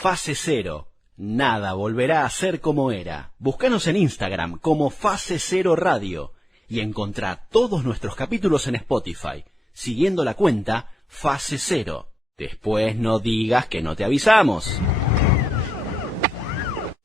Fase Cero. Nada volverá a ser como era. Búscanos en Instagram como Fase Cero Radio y encontrá todos nuestros capítulos en Spotify, siguiendo la cuenta Fase Cero. Después no digas que no te avisamos.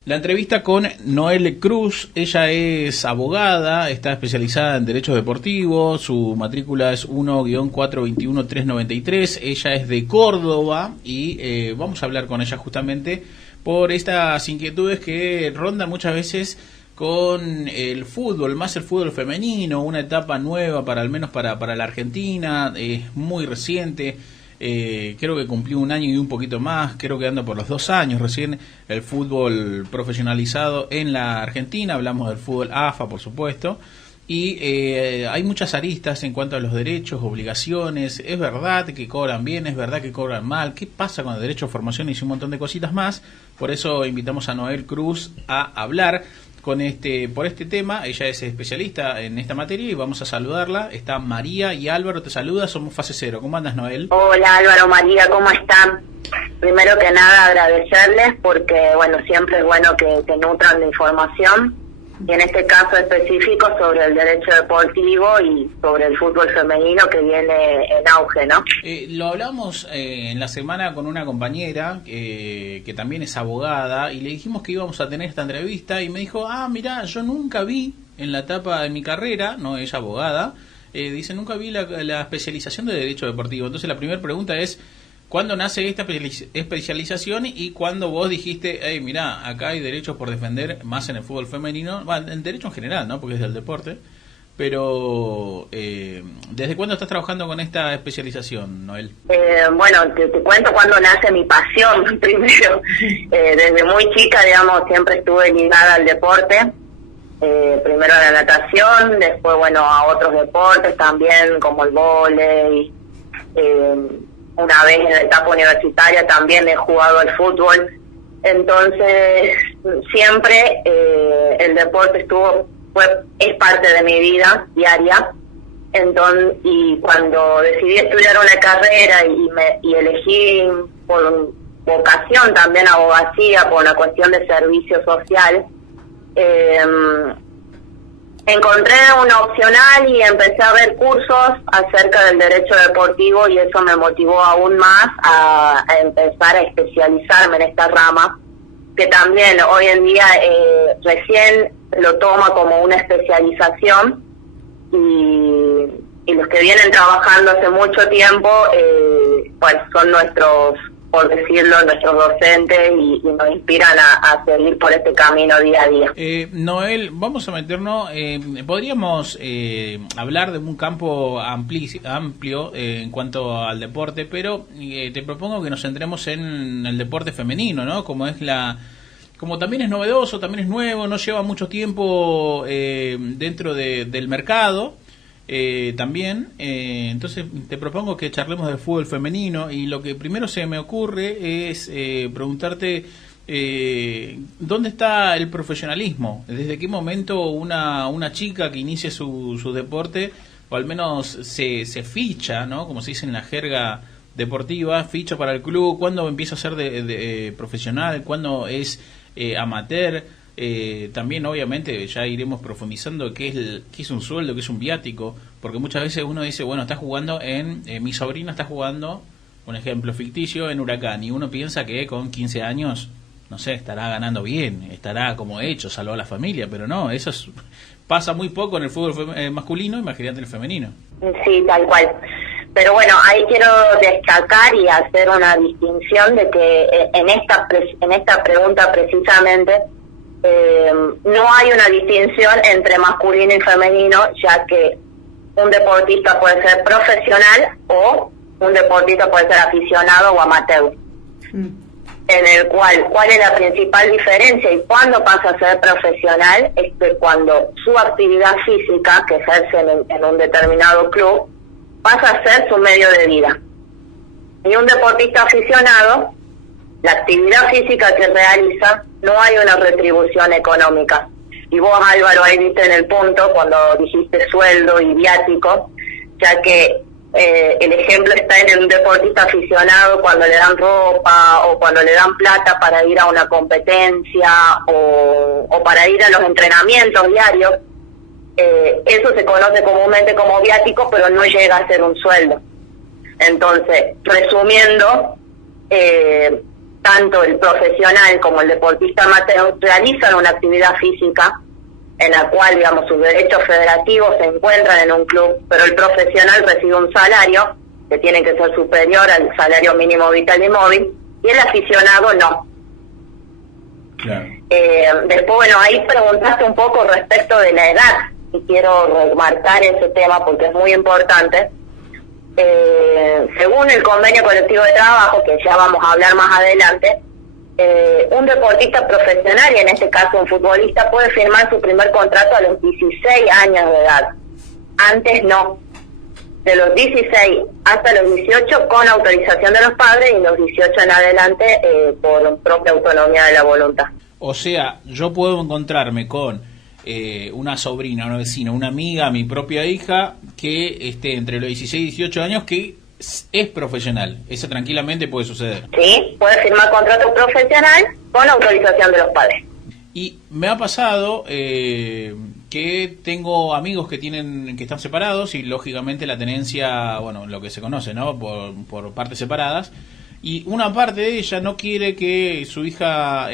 La entrevista con Noel Cruz. Ella es abogada, está especializada en derechos deportivos, su matrícula es 1-421393, ella es de Córdoba y vamos a hablar con ella justamente por estas inquietudes que rondan muchas veces con el fútbol, más el fútbol femenino, una etapa nueva para al menos para la Argentina, es muy reciente. Creo que cumplió 1 año y un poquito más, creo que anda por los 2 años recién el fútbol profesionalizado en la Argentina. Hablamos del fútbol AFA, por supuesto, y hay muchas aristas en cuanto a los derechos, obligaciones. Es verdad que cobran bien, es verdad que cobran mal, qué pasa con el derecho a formación y un montón de cositas más. Por eso invitamos a Noel Cruz a hablar por este tema. Ella es especialista en esta materia y vamos a saludarla. Está María y Álvaro te saluda, somos Fase Cero. ¿Cómo andas, Noel? Hola Álvaro, María, ¿cómo están? Primero que nada agradecerles porque bueno, siempre es bueno que te nutran de información y en este caso específico sobre el derecho deportivo y sobre el fútbol femenino que viene en auge, ¿no? Lo hablamos en la semana con una compañera que también es abogada y le dijimos que íbamos a tener esta entrevista y me dijo, mirá, yo nunca vi en la etapa de mi carrera, no, ella abogada, dice, nunca vi la especialización de derecho deportivo. Entonces la primera pregunta es, ¿cuándo nace esta especialización y cuándo vos dijiste, hey, mirá, acá hay derechos por defender más en el fútbol femenino, bueno, en derecho en general, ¿no? Porque es del deporte, pero ¿desde cuándo estás trabajando con esta especialización, Noel? Bueno, te cuento cuándo nace mi pasión primero. Desde muy chica, digamos, siempre estuve ligada al deporte. Primero a la natación, después, bueno, a otros deportes también, como el vóley. Una vez en la etapa universitaria también he jugado al fútbol. Entonces, siempre el deporte es parte de mi vida diaria. Entonces, y cuando decidí estudiar una carrera y elegí por vocación también abogacía, por una cuestión de servicio social, encontré una opcional y empecé a ver cursos acerca del derecho deportivo y eso me motivó aún más a empezar a especializarme en esta rama, que también hoy en día recién lo toma como una especialización y los que vienen trabajando hace mucho tiempo pues son nuestros, por decirlo, nuestros docentes y nos inspiran a seguir por este camino día a día. Noel, vamos a meternos, podríamos hablar de un campo amplio en cuanto al deporte, pero te propongo que nos centremos en el deporte femenino, ¿no? Como también es novedoso, también es nuevo, no lleva mucho tiempo dentro del mercado. También, entonces te propongo que charlemos del fútbol femenino y lo que primero se me ocurre es preguntarte ¿dónde está el profesionalismo? ¿Desde qué momento una chica que inicie su deporte, o al menos se ficha, ¿no? Como se dice en la jerga deportiva, ficha para el club? ¿Cuándo empieza a ser de profesional? ¿Cuándo es amateur? También obviamente ya iremos profundizando qué es un sueldo, qué es un viático, porque muchas veces uno dice, bueno, está jugando mi sobrina está jugando, un ejemplo ficticio, en Huracán, y uno piensa que con 15 años, no sé, estará ganando bien, estará como hecho, salvó a la familia, pero no, pasa muy poco en el fútbol masculino, imagínate el femenino. Sí, tal cual. Pero bueno, ahí quiero destacar y hacer una distinción de que en esta pregunta precisamente no hay una distinción entre masculino y femenino, ya que un deportista puede ser profesional o un deportista puede ser aficionado o amateur. En el ¿cuál es la principal diferencia y cuándo pasa a ser profesional? Es que cuando su actividad física, que ejerce en un determinado club, pasa a ser su medio de vida. Y un deportista aficionado, la actividad física que realiza, no hay una retribución económica. Y vos, Álvaro, ahí viste en el punto cuando dijiste sueldo y viático, ya que el ejemplo está en un deportista aficionado cuando le dan ropa o cuando le dan plata para ir a una competencia o para ir a los entrenamientos diarios. Eso se conoce comúnmente como viático, pero no llega a ser un sueldo. Entonces, resumiendo, tanto el profesional como el deportista amateur realizan una actividad física en la cual, digamos, sus derechos federativos se encuentran en un club, pero el profesional recibe un salario que tiene que ser superior al salario mínimo vital y móvil, y el aficionado no. Claro. Después, bueno, ahí preguntaste un poco respecto de la edad, y quiero remarcar ese tema porque es muy importante. Según el convenio colectivo de trabajo, que ya vamos a hablar más adelante, un deportista profesional, y en este caso un futbolista, puede firmar su primer contrato a los 16 años de edad. Antes no. De los 16 hasta los 18 con autorización de los padres, y los 18 en adelante por propia autonomía de la voluntad. O sea, yo puedo encontrarme con una sobrina, una vecina, una amiga, mi propia hija, que esté entre los 16 y 18 años, que es profesional. Eso tranquilamente puede suceder. Sí, puede firmar contrato profesional con autorización de los padres. Y me ha pasado que tengo amigos que están separados, y lógicamente la tenencia, bueno, lo que se conoce, ¿no? Por partes separadas. Y una parte de ella no quiere que su hija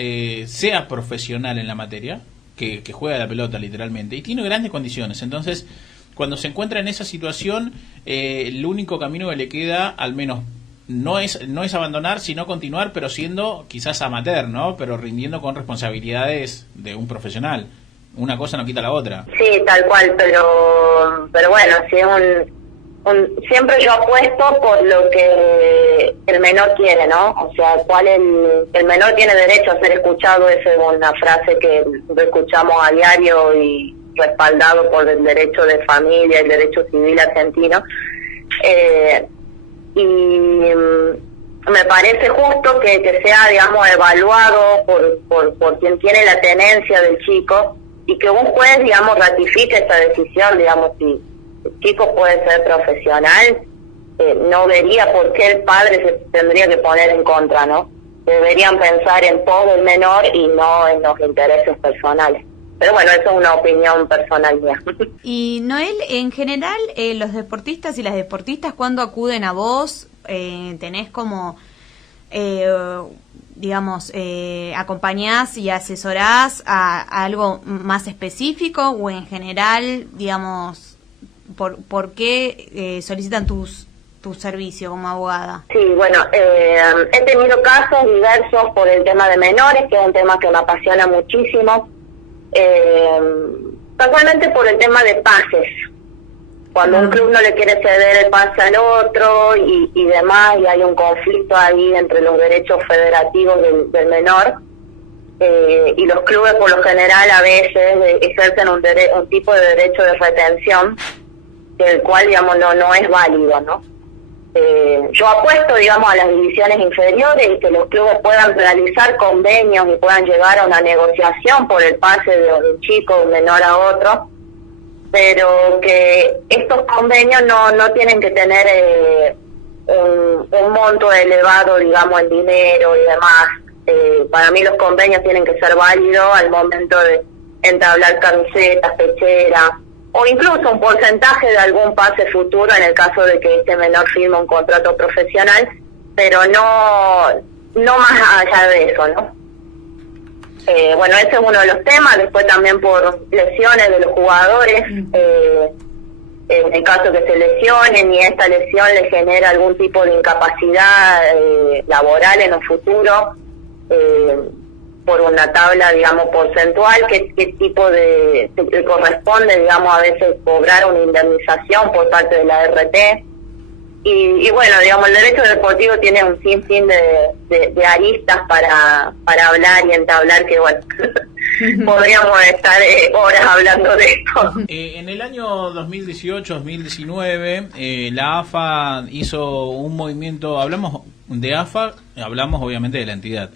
sea profesional en la materia, que juega la pelota literalmente, y tiene grandes condiciones. Entonces, cuando se encuentra en esa situación, el único camino que le queda, al menos, no es abandonar, sino continuar, pero siendo quizás amateur, ¿no? Pero rindiendo con responsabilidades de un profesional. Una cosa no quita la otra. Sí, tal cual, pero bueno, si es siempre yo apuesto por lo que el menor quiere, ¿no? O sea, el menor tiene derecho a ser escuchado. Esa es una frase que escuchamos a diario y respaldado por el derecho de familia, el derecho civil argentino. Y me parece justo que sea, digamos, evaluado por quien tiene la tenencia del chico, y que un juez, digamos, ratifique esa decisión. Digamos, si el chico puede ser profesional, no vería por qué el padre se tendría que poner en contra, ¿no? Deberían pensar en todo el menor y no en los intereses personales. Pero bueno, eso es una opinión personal mía. Y Noel, en general, los deportistas y las deportistas, ¿cuándo acuden a vos? ¿Tenés como, digamos, acompañás y asesorás a algo más específico, o en general, digamos, por qué solicitan tu servicio como abogada? Sí, bueno, he tenido casos diversos por el tema de menores, que es un tema que me apasiona muchísimo. Casualmente por el tema de pases, cuando un club no le quiere ceder el pase al otro y demás, y hay un conflicto ahí entre los derechos federativos del menor, y los clubes por lo general a veces ejercen un tipo de derecho de retención, el cual, digamos, no es válido, ¿no? Yo apuesto, digamos, a las divisiones inferiores, y que los clubes puedan realizar convenios y puedan llegar a una negociación por el pase de un chico, un menor a otro, pero que estos convenios no tienen que tener un monto elevado, digamos, en dinero y demás. Para mí los convenios tienen que ser válidos al momento de entablar camisetas, pecheras, o incluso un porcentaje de algún pase futuro en el caso de que este menor firme un contrato profesional, pero no más allá de eso, ¿no? Bueno, ese es uno de los temas. Después también por lesiones de los jugadores, en el caso que se lesionen y esta lesión le genera algún tipo de incapacidad laboral en un futuro, por una tabla, digamos, porcentual, qué tipo le corresponde, digamos, a veces cobrar una indemnización por parte de la RT. Y bueno, digamos, el derecho deportivo tiene un sinfín de aristas para hablar y entablar, que bueno, podríamos estar horas hablando de esto. En el año 2018-2019, la AFA hizo un movimiento. Hablamos de AFA, hablamos obviamente de la entidad,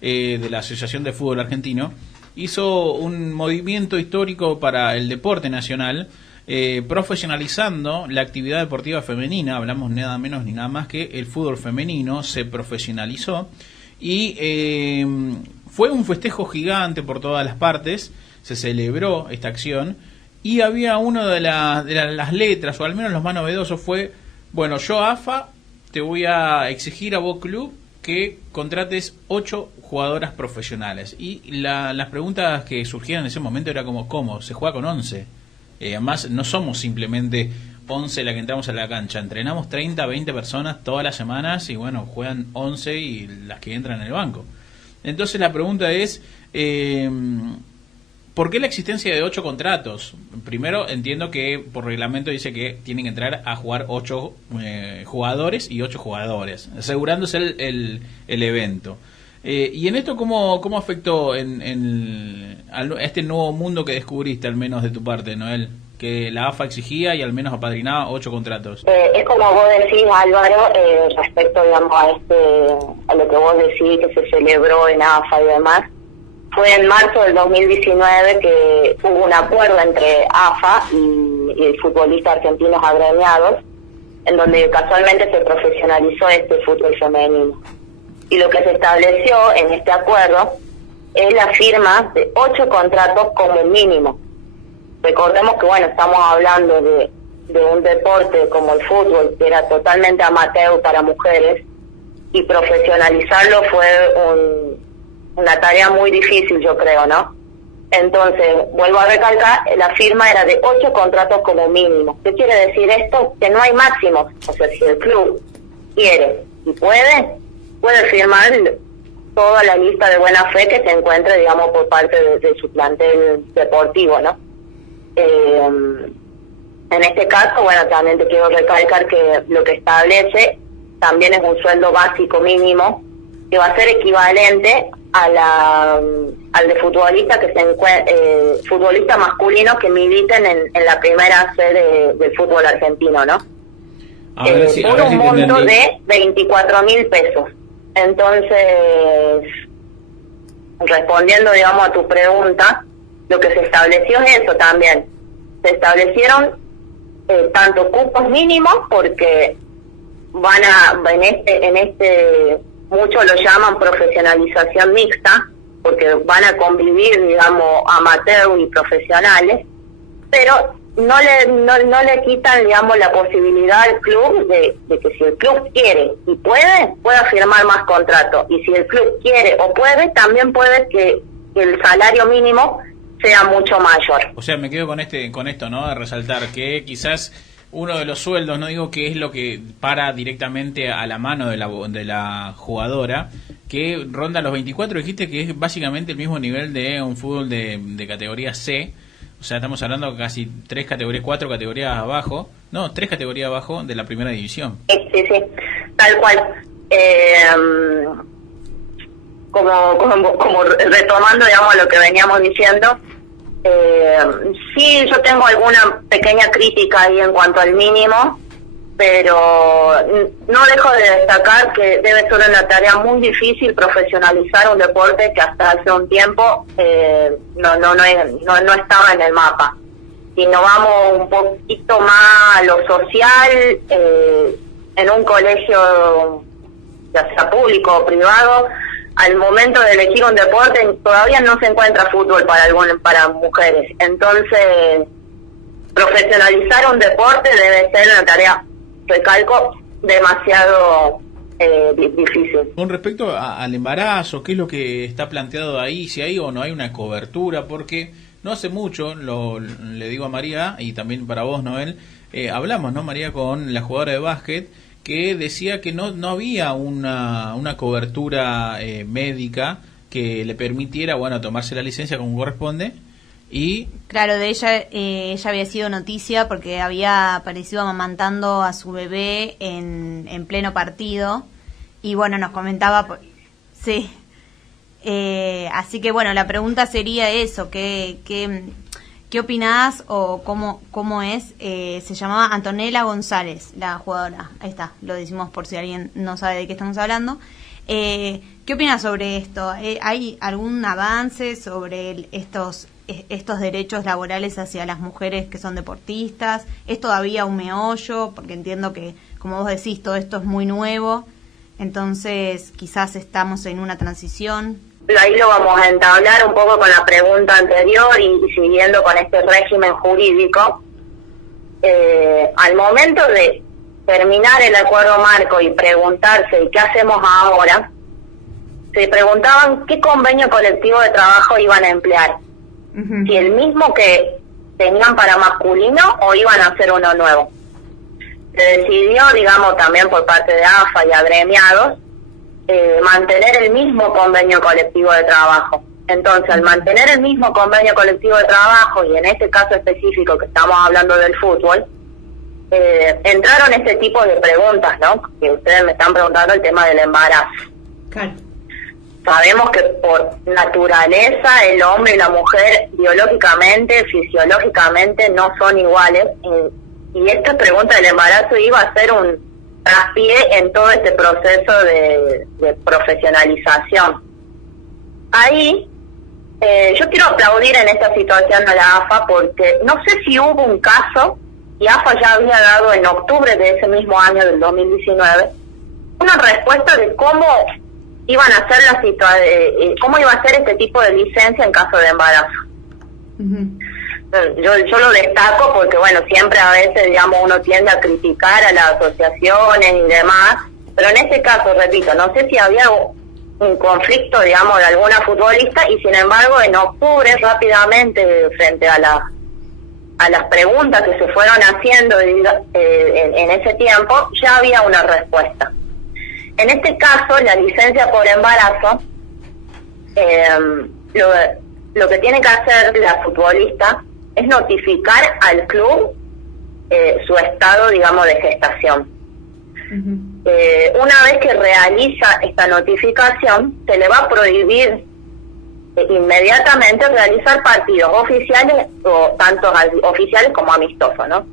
de la Asociación de Fútbol Argentino. Hizo un movimiento histórico para el deporte nacional, profesionalizando la actividad deportiva femenina. Hablamos nada menos ni nada más que el fútbol femenino se profesionalizó y fue un festejo gigante por todas las partes. Se celebró esta acción y había una de las letras, o al menos los más novedosos, fue: bueno, yo AFA te voy a exigir a vos club que contrates 8 jugadoras profesionales. Y las preguntas que surgieron en ese momento era como: ¿cómo? ¿Se juega con 11? Además, no somos simplemente 11 la que entramos a la cancha, entrenamos 30, 20 personas todas las semanas y bueno, juegan 11 y las que entran en el banco. Entonces la pregunta es, ¿por qué la existencia de 8 contratos? Primero, entiendo que por reglamento dice que tienen que entrar a jugar 8 jugadores y 8 jugadores, asegurándose el evento. ¿Y en esto cómo afectó a este nuevo mundo que descubriste, al menos de tu parte, Noel? Que la AFA exigía y al menos apadrinaba 8 contratos. Es como vos decís, Álvaro, respecto, digamos, a lo que vos decís que se celebró en AFA y demás. Fue en marzo del 2019 que hubo un acuerdo entre AFA y futbolistas argentinos agremiados, en donde casualmente se profesionalizó este fútbol femenino. Y lo que se estableció en este acuerdo es la firma de 8 contratos como mínimo. Recordemos que, bueno, estamos hablando de un deporte como el fútbol, que era totalmente amateur para mujeres, y profesionalizarlo fue una tarea muy difícil, yo creo, ¿no? Entonces, vuelvo a recalcar, la firma era de 8 contratos como mínimo. ¿Qué quiere decir esto? Que no hay máximos. O sea, si el club quiere y puede firmar toda la lista de buena fe que se encuentre, digamos, por parte de su plantel deportivo, ¿no? En este caso, bueno, también te quiero recalcar que lo que establece también es un sueldo básico mínimo que va a ser equivalente al de futbolistas futbolistas masculinos que militen en la primera C del fútbol argentino, ¿no? Por un monto de 24.000 pesos. Entonces, respondiendo, digamos, a tu pregunta, lo que se estableció es eso también. Se establecieron tanto cupos mínimos, porque en este muchos lo llaman profesionalización mixta, porque van a convivir, digamos, amateur y profesionales, pero no le quitan, digamos, la posibilidad al club de que si el club quiere y pueda firmar más contratos, y si el club quiere o puede, también puede que el salario mínimo sea mucho mayor. O sea, me quedo con esto, ¿no? De resaltar que quizás uno de los sueldos, no digo que es lo que para directamente a la mano de la jugadora, que ronda los 24, dijiste que es básicamente el mismo nivel de un fútbol de categoría C. O sea, estamos hablando de casi 4 categorías abajo, no, 3 categorías abajo de la primera división. Sí, tal cual. Como retomando, digamos, lo que veníamos diciendo, sí, yo tengo alguna pequeña crítica ahí en cuanto al mínimo, pero no dejo de destacar que debe ser una tarea muy difícil profesionalizar un deporte que hasta hace un tiempo no estaba en el mapa. Si nos vamos un poquito más a lo social, en un colegio, ya sea público o privado, al momento de elegir un deporte todavía no se encuentra fútbol para mujeres. Entonces, profesionalizar un deporte debe ser una tarea, recalco, demasiado difícil. Con respecto al embarazo, ¿qué es lo que está planteado ahí? Si hay o no hay una cobertura, porque no hace mucho, le digo a María, y también para vos, Noel, hablamos, ¿no, María, con la jugadora de básquet, que decía que no había una cobertura médica que le permitiera, bueno, tomarse la licencia como corresponde. Y claro, de ella había sido noticia porque había aparecido amamantando a su bebé en pleno partido, y bueno, nos comentaba, sí, así que bueno, la pregunta sería eso, ¿qué opinás o cómo es? Se llamaba Antonella González, la jugadora. Ahí está, lo decimos por si alguien no sabe de qué estamos hablando. ¿Qué opinás sobre esto? ¿Hay algún avance sobre estos estos derechos laborales hacia las mujeres que son deportistas? ¿Es todavía un meollo? Porque entiendo que, como vos decís, todo esto es muy nuevo, entonces quizás estamos en una transición. Ahí lo vamos a entablar un poco con la pregunta anterior y siguiendo con este régimen jurídico. Al momento de terminar el acuerdo marco y preguntarse ¿y qué hacemos ahora?, se preguntaban qué convenio colectivo de trabajo iban a emplear. Uh-huh. Si el mismo que tenían para masculino o iban a hacer uno nuevo. Se decidió, digamos, también por parte de AFA y agremiados, mantener el mismo convenio colectivo de trabajo. Entonces, al mantener el mismo convenio colectivo de trabajo, y en este caso específico que estamos hablando del fútbol, entraron este tipo de preguntas, ¿no? Que ustedes me están preguntando el tema del embarazo. Claro. Sabemos que por naturaleza el hombre y la mujer biológicamente, fisiológicamente no son iguales, y esta pregunta del embarazo iba a ser un traspié en todo este proceso de profesionalización. Ahí yo quiero aplaudir en esta situación a la AFA, porque no sé si hubo un caso, y AFA ya había dado en octubre de ese mismo año, del 2019, una respuesta de cómo iban a hacer cómo iba a ser este tipo de licencia en caso de embarazo. Uh-huh. Yo lo destaco porque, bueno, siempre a veces, digamos, uno tiende a criticar a las asociaciones y demás, pero en este caso, repito, no sé si había un conflicto, digamos, de alguna futbolista, y sin embargo, en octubre, rápidamente, frente a las preguntas que se fueron haciendo en ese tiempo, ya había una respuesta. En este caso, la licencia por embarazo, lo que tiene que hacer la futbolista es notificar al club su estado, digamos, de gestación. Uh-huh. Una vez que realiza esta notificación, se le va a prohibir inmediatamente realizar partidos oficiales, o tanto oficiales como amistosos, ¿no?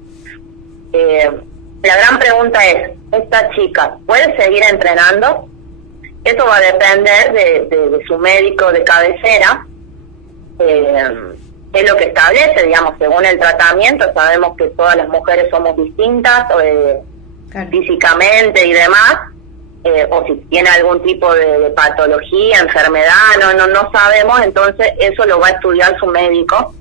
La gran pregunta es, ¿esta chica puede seguir entrenando? Eso va a depender de su médico de cabecera, es lo que establece, digamos, según el tratamiento. Sabemos que todas las mujeres somos distintas, claro, físicamente y demás, o si tiene algún tipo de patología, enfermedad, no sabemos. Entonces eso lo va a estudiar su médico,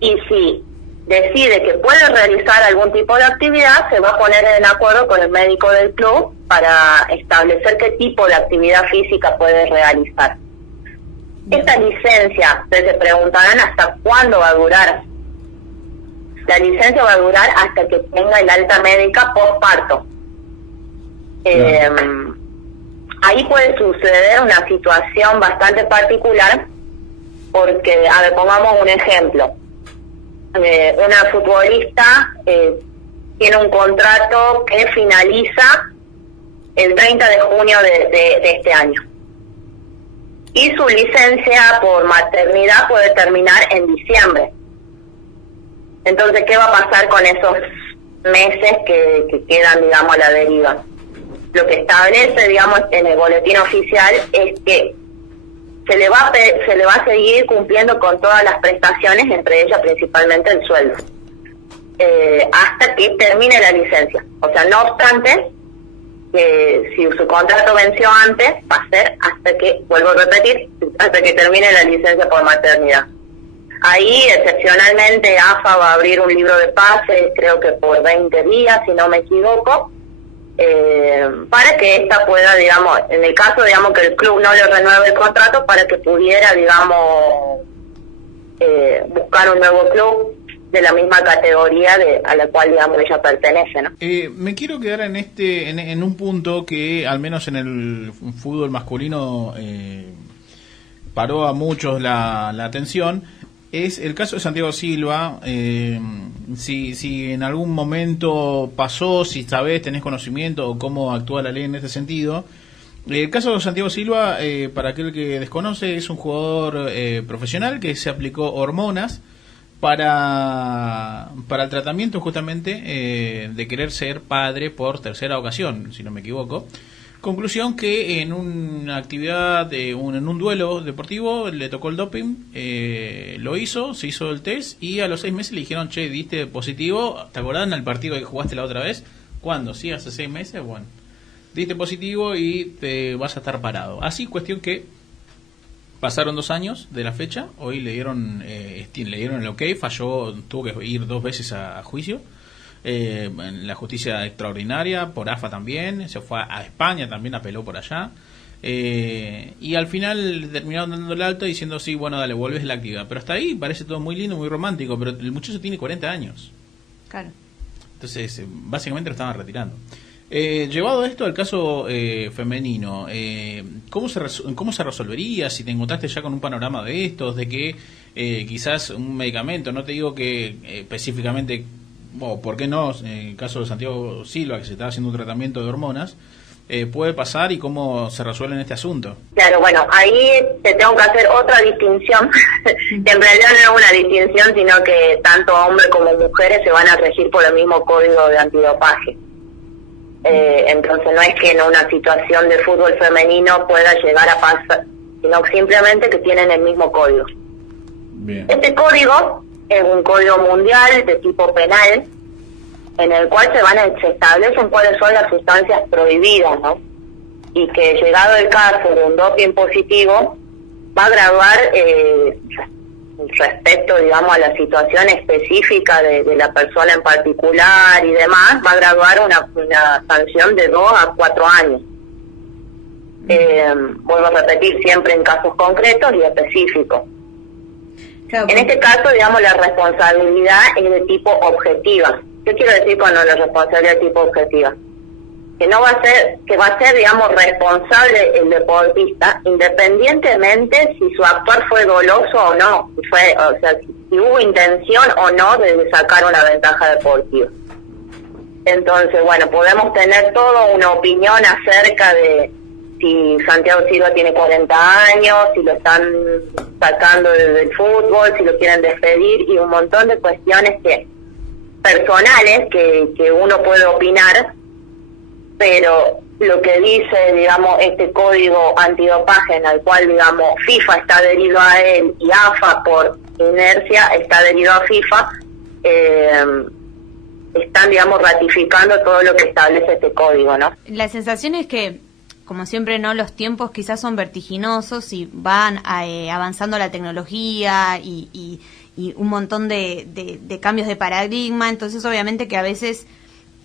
y si decide que puede realizar algún tipo de actividad, se va a poner en acuerdo con el médico del club para establecer qué tipo de actividad física puede realizar. Esta licencia, se preguntarán hasta cuándo va a durar. La licencia va a durar hasta que tenga el alta médica postparto. Ahí puede suceder una situación bastante particular, porque, a ver, pongamos un ejemplo. Una futbolista tiene un contrato que finaliza el 30 de junio de este año, y su licencia por maternidad puede terminar en diciembre. Entonces, ¿qué va a pasar con esos meses que quedan, digamos, a la deriva? Lo que establece, digamos, en el boletín oficial es que se le va a seguir cumpliendo con todas las prestaciones, entre ellas principalmente el sueldo, hasta que termine la licencia. O sea, no obstante, si su contrato venció antes, va a ser hasta que, vuelvo a repetir, hasta que termine la licencia por maternidad. Ahí, excepcionalmente, AFA va a abrir un libro de pases, creo que por 20 días, si no me equivoco, para que esta pueda, digamos, en el caso, digamos, que el club no le renueve el contrato, para que pudiera, digamos, buscar un nuevo club de la misma categoría a la cual, digamos, ella pertenece, ¿no? Me quiero quedar en un punto que, al menos en el fútbol masculino, paró a muchos la atención. Es el caso de Santiago Silva. Si en algún momento pasó, si sabés, tenés conocimiento o cómo actúa la ley en ese sentido. El caso de Santiago Silva, para aquel que desconoce, es un jugador profesional que se aplicó hormonas para el tratamiento justamente de querer ser padre por tercera ocasión, si no me equivoco, Conclusión que en una actividad, en un duelo deportivo, le tocó el doping, se hizo el test y a los 6 meses le dijeron, che, diste positivo, ¿te acordás en el partido que jugaste la otra vez? ¿Cuándo? Sí, hace 6 meses, bueno, diste positivo y te vas a estar parado. Así, cuestión que pasaron 2 años de la fecha, hoy le dieron el ok, falló, tuvo que ir 2 veces a juicio. En la justicia extraordinaria, por AFA también, se fue a España, también apeló por allá, y al final terminaron dando el alto diciendo, sí, bueno, dale, vuelves a la actividad. Pero hasta ahí parece todo muy lindo, muy romántico, pero el muchacho tiene 40 años. Claro. Entonces, básicamente lo estaban retirando. Llevado esto al caso femenino, ¿cómo se resolvería si te encontraste ya con un panorama de estos, de que quizás un medicamento, no te digo que específicamente... Bueno, ¿por qué no? En el caso de Santiago Silva, que se está haciendo un tratamiento de hormonas, puede pasar y cómo se resuelve en este asunto. Claro, bueno, ahí te tengo que hacer otra distinción, que en realidad no es una distinción, sino que tanto hombres como mujeres se van a regir por el mismo código de antidopaje. Entonces no es que en una situación de fútbol femenino pueda llegar a pasar, sino simplemente que tienen el mismo código. Bien. Este código es un código mundial de tipo penal, en el cual se establecen cuáles son las sustancias prohibidas, ¿no? Y que llegado el caso de un doping positivo, va a graduar respecto, digamos, a la situación específica de la persona en particular y demás, va a graduar una sanción de 2 a 4 años. Vuelvo a repetir, siempre en casos concretos y específicos. Claro. En este caso, digamos, la responsabilidad es de tipo objetiva. ¿Qué quiero decir con la responsabilidad de tipo objetiva? Que no va a ser, que va a ser, digamos, responsable el deportista, independientemente si su actuar fue doloso o no, si hubo intención o no de sacar una ventaja deportiva. Entonces, bueno, podemos tener toda una opinión acerca de si Santiago Silva tiene 40 años, si lo están sacando del fútbol, si lo quieren despedir, y un montón de cuestiones personales que uno puede opinar, pero lo que dice, digamos, este código antidopaje en el cual, digamos, FIFA está adherido a él y AFA por inercia está adherido a FIFA, están, digamos, ratificando todo lo que establece este código, ¿no? La sensación es que, como siempre, no, los tiempos quizás son vertiginosos y van avanzando la tecnología y un montón de cambios de paradigma, entonces obviamente que a veces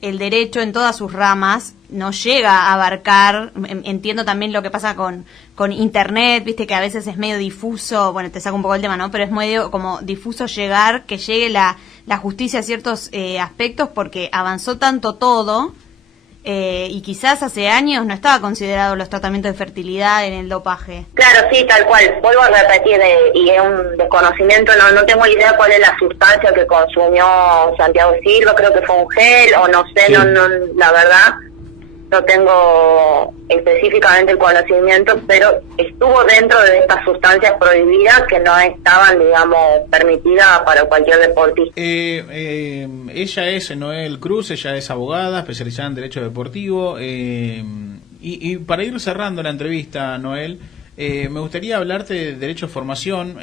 el derecho en todas sus ramas no llega a abarcar. Entiendo también lo que pasa con internet, viste que a veces es medio difuso, bueno, te saco un poco el tema, ¿no? Pero es medio como difuso que llegue la justicia a ciertos aspectos, porque avanzó tanto todo. Y quizás hace años no estaba considerado los tratamientos de fertilidad en el dopaje. Claro, sí, tal cual. Vuelvo a repetir, y es un desconocimiento, no tengo idea cuál es la sustancia que consumió Santiago Silva, creo que fue un gel, o no sé, sí. no, la verdad, no tengo específicamente el conocimiento, pero estuvo dentro de estas sustancias prohibidas que no estaban, digamos, permitidas para cualquier deportista. Ella es Noel Cruz, ella es abogada especializada en Derecho Deportivo, y para ir cerrando la entrevista, Noel, me gustaría hablarte de Derecho de Formación,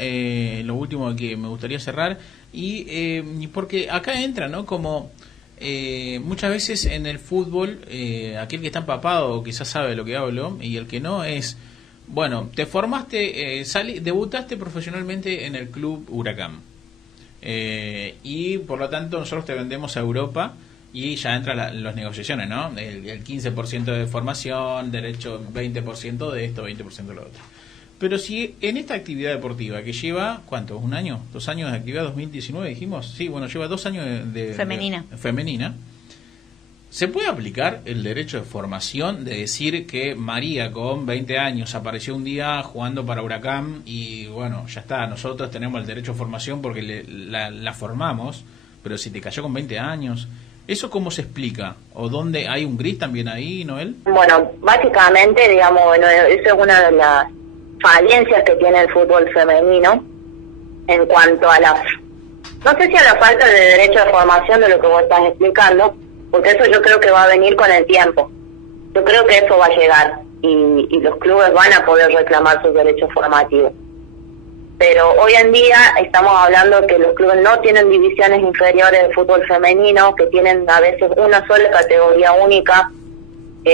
lo último que me gustaría cerrar, y porque acá entra, ¿no?, como... muchas veces en el fútbol, aquel que está empapado quizás sabe de lo que hablo, y el que no es, bueno, te formaste, debutaste profesionalmente en el club Huracán, y por lo tanto nosotros te vendemos a Europa y ya entran las negociaciones, ¿no? El 15% de formación, derecho 20% de esto, 20% de lo otro. Pero si en esta actividad deportiva que lleva, ¿cuánto? ¿Un año? ¿2 años de actividad? 2019 dijimos. Sí, bueno, lleva 2 años de femenina. ¿Se puede aplicar el derecho de formación de decir que María con 20 años apareció un día jugando para Huracán y bueno, ya está, nosotros tenemos el derecho de formación porque la formamos, pero si te cayó con 20 años, ¿eso cómo se explica? ¿O dónde hay un gris también ahí, Noel? Bueno, básicamente, digamos, bueno, eso es una de las falencias que tiene el fútbol femenino en cuanto a no sé si a la falta de derecho de formación de lo que vos estás explicando, porque eso yo creo que va a venir con el tiempo, Yo creo que eso va a llegar y los clubes van a poder reclamar sus derechos formativos. Pero hoy en día estamos hablando que los clubes no tienen divisiones inferiores de fútbol femenino, que tienen a veces una sola categoría única.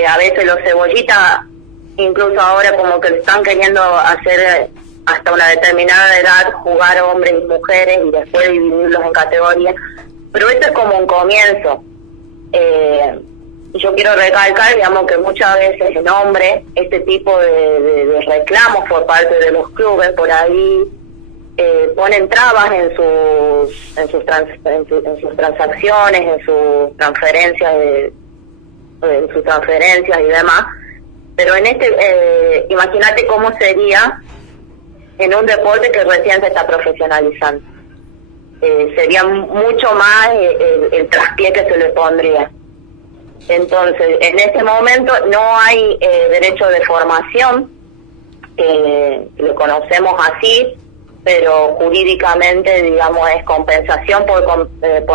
A veces los cebollitas, incluso ahora como que están queriendo hacer hasta una determinada edad, jugar hombres y mujeres y después dividirlos en categorías. Pero esto es como un comienzo. Yo quiero recalcar, digamos, que muchas veces en hombres este tipo de reclamos por parte de los clubes por ahí ponen trabas en sus transacciones, en sus transferencias y demás. Pero en imagínate cómo sería en un deporte que recién se está profesionalizando. Sería mucho más el traspié que se le pondría. Entonces, en este momento no hay derecho de formación, lo conocemos así, pero jurídicamente, digamos, es compensación por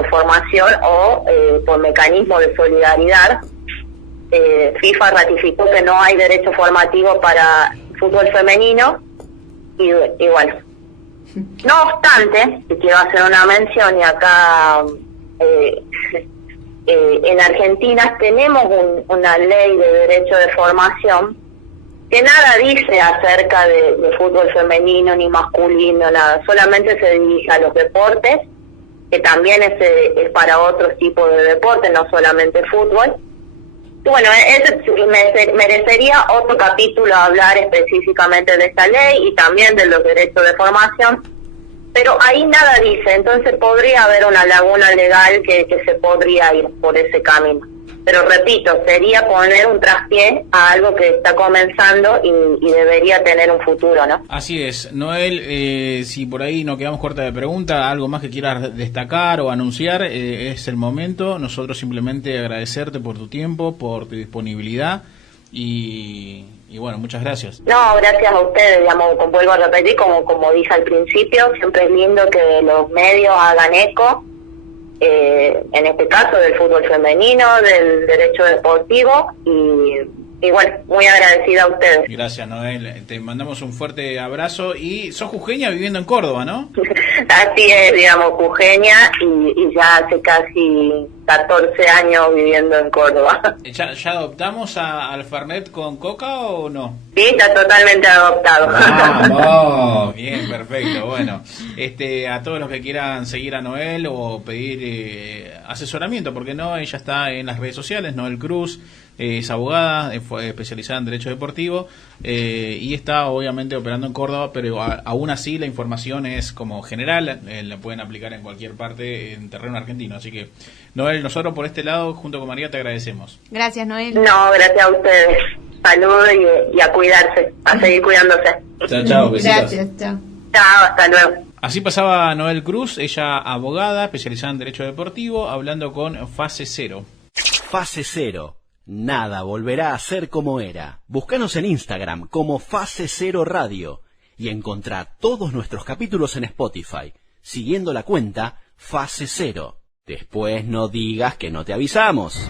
formación o por mecanismo de solidaridad. FIFA ratificó que no hay derecho formativo para fútbol femenino y bueno. No obstante, si quiero hacer una mención, y acá en Argentina tenemos una ley de derecho de formación que nada dice acerca de fútbol femenino ni masculino, nada, solamente se dirige a los deportes, que también es para otros tipos de deportes, no solamente fútbol. Y bueno, merecería otro capítulo hablar específicamente de esta ley y también de los derechos de formación, pero ahí nada dice, entonces podría haber una laguna legal que se podría ir por ese camino. Pero repito, sería poner un traspié a algo que está comenzando y debería tener un futuro, ¿no? Así es. Noel, si por ahí nos quedamos corta de pregunta, algo más que quieras destacar o anunciar, es el momento. Nosotros simplemente agradecerte por tu tiempo, por tu disponibilidad y bueno, muchas gracias. No, gracias a ustedes, digamos, vuelvo a repetir, como dije al principio, siempre es lindo que los medios hagan eco, en este caso del fútbol femenino, del derecho deportivo y bueno, muy agradecida a ustedes. Gracias, Noel, te mandamos un fuerte abrazo y sos jujeña viviendo en Córdoba, ¿no? Así es, digamos, jujeña y ya hace casi 14 años viviendo en Córdoba. ¿Ya adoptamos al Fernet con coca o no? Sí, está totalmente adoptado. ¡Vamos! Bien, perfecto. Bueno, a todos los que quieran seguir a Noel o pedir asesoramiento, porque no, ella está en las redes sociales, Noel Cruz, es abogada, fue especializada en Derecho Deportivo y está obviamente operando en Córdoba, pero aún así la información es como general, la pueden aplicar en cualquier parte en terreno argentino. Así que, Noel, nosotros por este lado, junto con María, te agradecemos. Gracias, Noel. No, gracias a ustedes. Saludos y a cuidarse, a seguir cuidándose. Chao, besitos. Gracias, chao. Chao, hasta luego. Así pasaba Noel Cruz, ella abogada, especializada en Derecho Deportivo, hablando con Fase Cero. Fase Cero. Nada volverá a ser como era. Búscanos en Instagram como Fase Cero Radio y encontrá todos nuestros capítulos en Spotify, siguiendo la cuenta Fase Cero. Después no digas que no te avisamos.